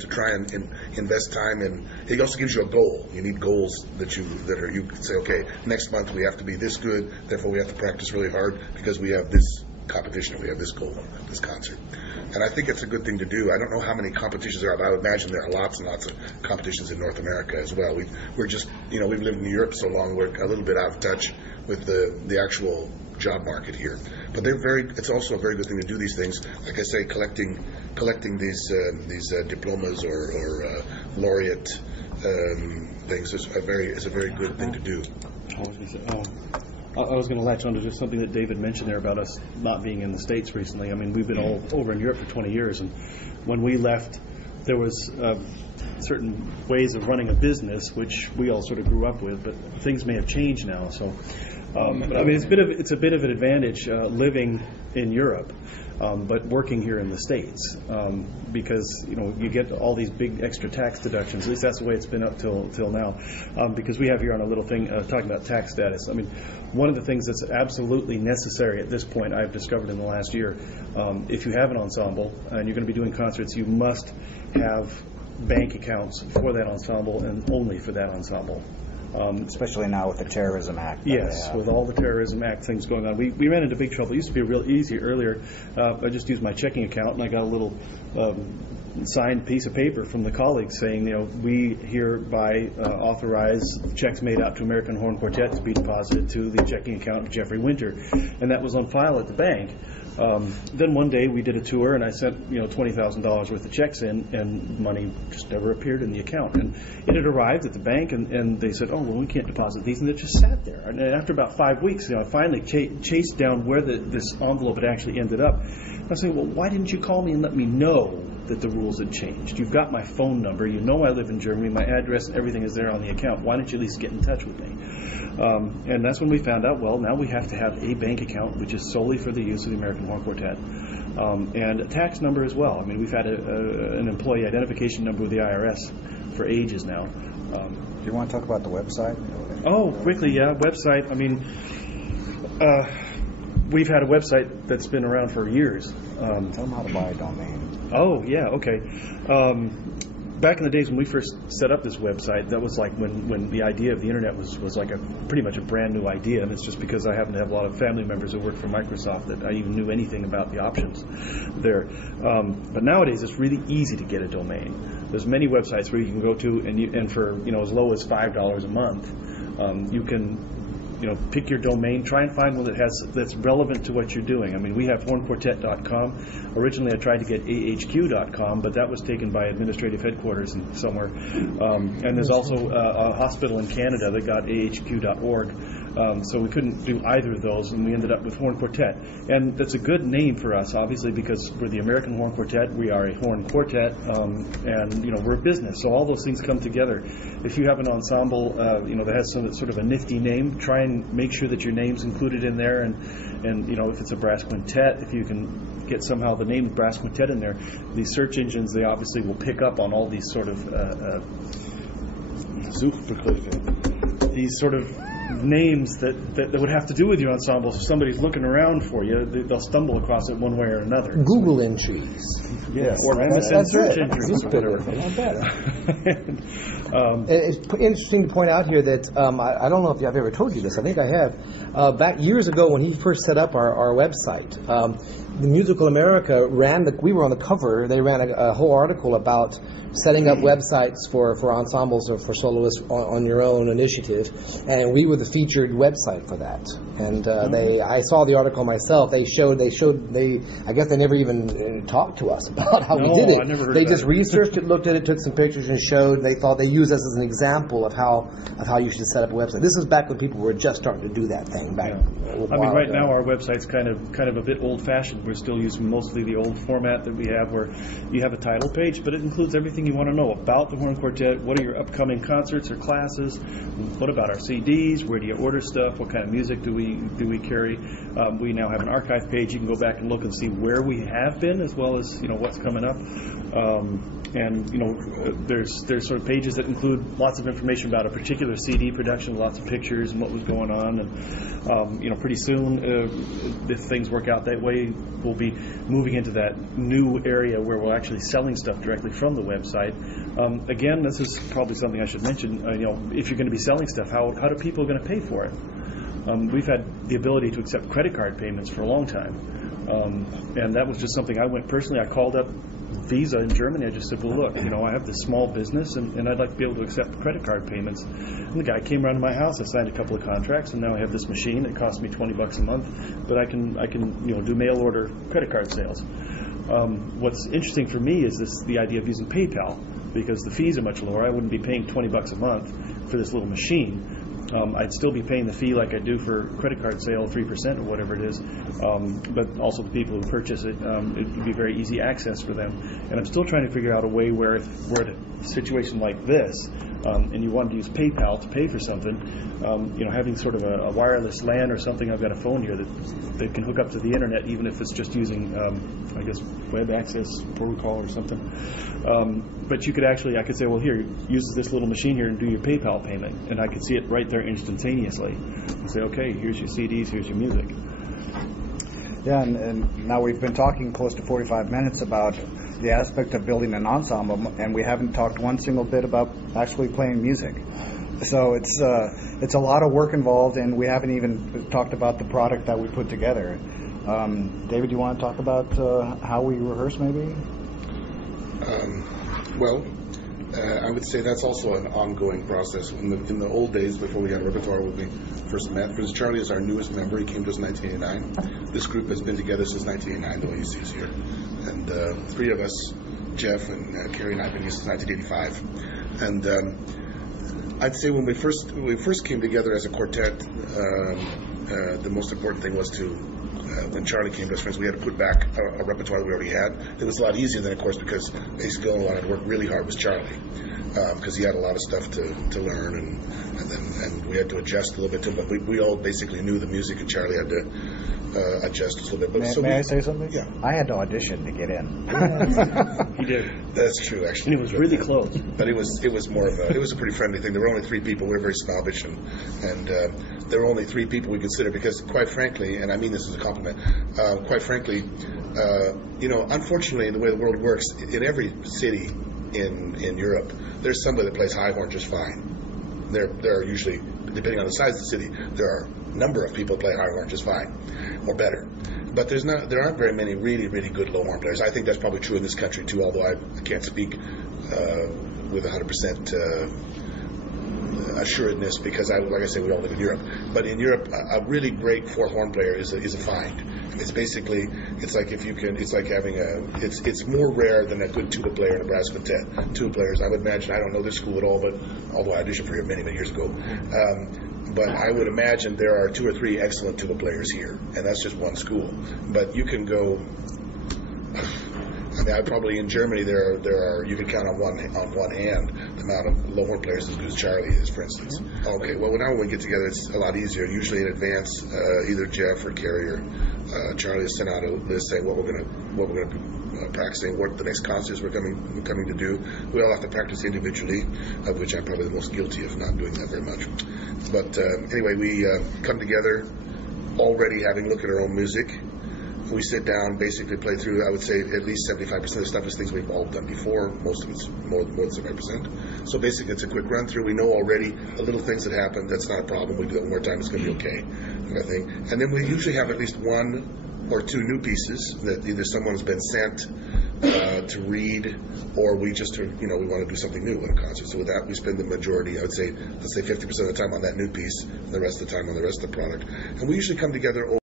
to try and invest time in. It also gives you a goal. You need goals you can say, okay, next month we have to be this good, therefore we have to practice really hard because we have this competition, we have this goal, this concert. And I think it's a good thing to do. I don't know how many competitions there are, but I would imagine there are lots and lots of competitions in North America as well. We're just, we've lived in Europe so long, we're a little bit out of touch with the actual job market here. But it's also a very good thing to do these things. Like I say, collecting these diplomas or laureate things is a very good thing to do. I was going to latch on to just something that David mentioned there about us not being in the States recently. I mean, we've been all over in Europe for 20 years, and when we left, there was certain ways of running a business, which we all sort of grew up with, but things may have changed now. So, I mean, it's a bit of an advantage living in Europe, but working here in the States, because you get all these big extra tax deductions. At least that's the way it's been up till now, because we have here on a little thing talking about tax status. I mean, one of the things that's absolutely necessary at this point, I've discovered in the last year, if you have an ensemble and you're going to be doing concerts, you must have bank accounts for that ensemble and only for that ensemble. Especially now with the Terrorism Act. Yes, with all the Terrorism Act things going on. We ran into big trouble. It used to be real easy earlier. I just used my checking account, and I got a little signed piece of paper from the colleagues saying, we hereby authorize checks made out to American Horn Quartet to be deposited to the checking account of Jeffrey Winter. And that was on file at the bank. Then one day we did a tour, and I sent $20,000 worth of checks in, and money just never appeared in the account. And it had arrived at the bank, and they said, "Oh, well, we can't deposit these," and it just sat there. And after about 5 weeks, I finally chased down where this envelope had actually ended up. I was saying, "Well, why didn't you call me and let me know that the rules had changed? You've got my phone number. You know I live in Germany. My address and everything is there on the account. Why don't you at least get in touch with me?" And that's when we found out, well, now we have to have a bank account, which is solely for the use of the American Horn Quartet, and a tax number as well. I mean, we've had an employee identification number with the IRS for ages now. Do you want to talk about the website? Oh, quickly, yeah, website. I mean, we've had a website that's been around for years. Tell them how to buy a domain. Oh, yeah, okay. Back in the days when we first set up this website, that was like when the idea of the internet was like pretty much a brand new idea, and it's just because I happen to have a lot of family members who work for Microsoft that I even knew anything about the options there. But nowadays it's really easy to get a domain. There's many websites where you can go to, and for as low as $5 a month, you can pick your domain, try and find one that's relevant to what you're doing. I mean, we have hornquartet.com. Originally, I tried to get ahq.com, but that was taken by administrative headquarters somewhere. And there's also a hospital in Canada that got ahq.org. So we couldn't do either of those, and we ended up with Horn Quartet. And that's a good name for us, obviously, because we're the American Horn Quartet. We are a horn quartet, and we're a business. So all those things come together. If you have an ensemble, that has some sort of a nifty name, try and make sure that your name's included in there. And if it's a brass quintet, if you can get somehow the name brass quintet in there, these search engines, they obviously will pick up on all these sort of names that would have to do with your ensemble. So if somebody's looking around for you, they'll stumble across it one way or another. Google entries. Yes. Or MSN search entries. It's interesting to point out here that I don't know if I've ever told you this. I think I have. Back years ago when he first set up our website, the Musical America we were on the cover. They ran a whole article about setting up websites for ensembles or for soloists on your own initiative, and we were the featured website for that. And I saw the article myself. I guess they never even talked to us about how we did it. I never heard they about just researched it, looked at it, took some pictures, and showed. They thought they used us as an example of how you should set up a website. This is back when people were just starting to do that thing. Right now our website's kind of a bit old-fashioned. We're still using mostly the old format that we have, where you have a title page, but it includes everything you want to know about the Horn Quartet. What are your upcoming concerts or classes? What about our CDs? Where do you order stuff? What kind of music do we carry? We now have an archive page. You can go back and look and see where we have been, as well as what's coming up. And there's sort of pages that include lots of information about a particular CD production, lots of pictures and what was going on. And pretty soon, if things work out that way, we'll be moving into that new area where we're actually selling stuff directly from the website. Again, this is probably something I should mention. If you're going to be selling stuff, how do people going to pay for it? We've had the ability to accept credit card payments for a long time, and that was just something I called up Visa in Germany. I just said, well, look, I have this small business, and I'd like to be able to accept credit card payments. And the guy came around to my house. I signed a couple of contracts, and now I have this machine. It costs me $20 a month, but I can do mail order credit card sales. What's interesting for me is the idea of using PayPal, because the fees are much lower. I wouldn't be paying $20 a month for this little machine. I'd still be paying the fee like I do for credit card sale, 3% or whatever it is, but also the people who purchase it, it would be very easy access for them. And I'm still trying to figure out a way where if we're at a situation like this, and you wanted to use PayPal to pay for something, having sort of a wireless LAN or something. I've got a phone here that can hook up to the internet, even if it's just using, web access protocol or something. But you could I could say, well, here, use this little machine here and do your PayPal payment, and I could see it right there instantaneously. And say, okay, here's your CDs, here's your music. Yeah, and now we've been talking close to 45 minutes about the aspect of building an ensemble, and we haven't talked one single bit about actually playing music. So it's a lot of work involved, and we haven't even talked about the product that we put together. David, do you want to talk about how we rehearse, maybe? I would say that's also an ongoing process. In the old days, before we had a repertoire, when we first met, for instance, Charlie is our newest member. He came to us in 1989. This group has been together since 1989, the way you see us here. And three of us, Jeff and Carrie and I, have been here since 1985. And I'd say when we first came together as a quartet, the most important thing was when Charlie came to us, we had to put back a repertoire we already had. It was a lot easier than, of course, because basically all I wanted to work really hard was Charlie, because he had a lot of stuff to learn, and we had to adjust a little bit to him. But we all basically knew the music, and Charlie had to adjust a little bit. But may I say something? Yeah. I had to audition to get in. He did. That's true, actually. And it was really close. But it was more of it was a pretty friendly thing. There were only three people. We were very snobbish, and there were only three people we considered, because quite frankly, and I mean this as a compliment, quite frankly, unfortunately, the way the world works, in every city in Europe, there's somebody that plays high horn just fine. There are usually, depending on the size of the city, there are a number of people that play high horn just fine, or better. But there aren't very many really, really good low horn players. I think that's probably true in this country too, although I can't speak with 100% assuredness, because like I say, we all live in Europe. But in Europe, a really great fourth horn player is a find. It's basically, it's more rare than a good tuba player in a brass quintet. Tuba players, I would imagine, I don't know this school at all, but although I auditioned for it many, many years ago. But I would imagine there are two or three excellent tuba players here, and that's just one school. But you can go. I probably in Germany there are you can count on one hand the amount of low horn players as good as Charlie is, for instance. Okay, well now when we get together it's a lot easier. Usually in advance, either Jeff or Carrie or Charlie has sent out a list saying what we're gonna be practicing, what the next concerts we're coming to do. We all have to practice individually, of which I'm probably the most guilty of not doing that very much. But anyway, we come together already having looked at our own music. We sit down, basically play through, I would say at least 75% of the stuff is things we've all done before. Most of it's more than 75%. So basically it's a quick run through. We know already the little things that happen. That's not a problem. We do it one more time. It's going to be okay, kind of thing. And then we usually have at least one or two new pieces that either someone has been sent to read, or we just, we want to do something new in a concert. So with that, we spend the majority, I would say, let's say 50% of the time on that new piece, and the rest of the time on the rest of the product. And we usually come together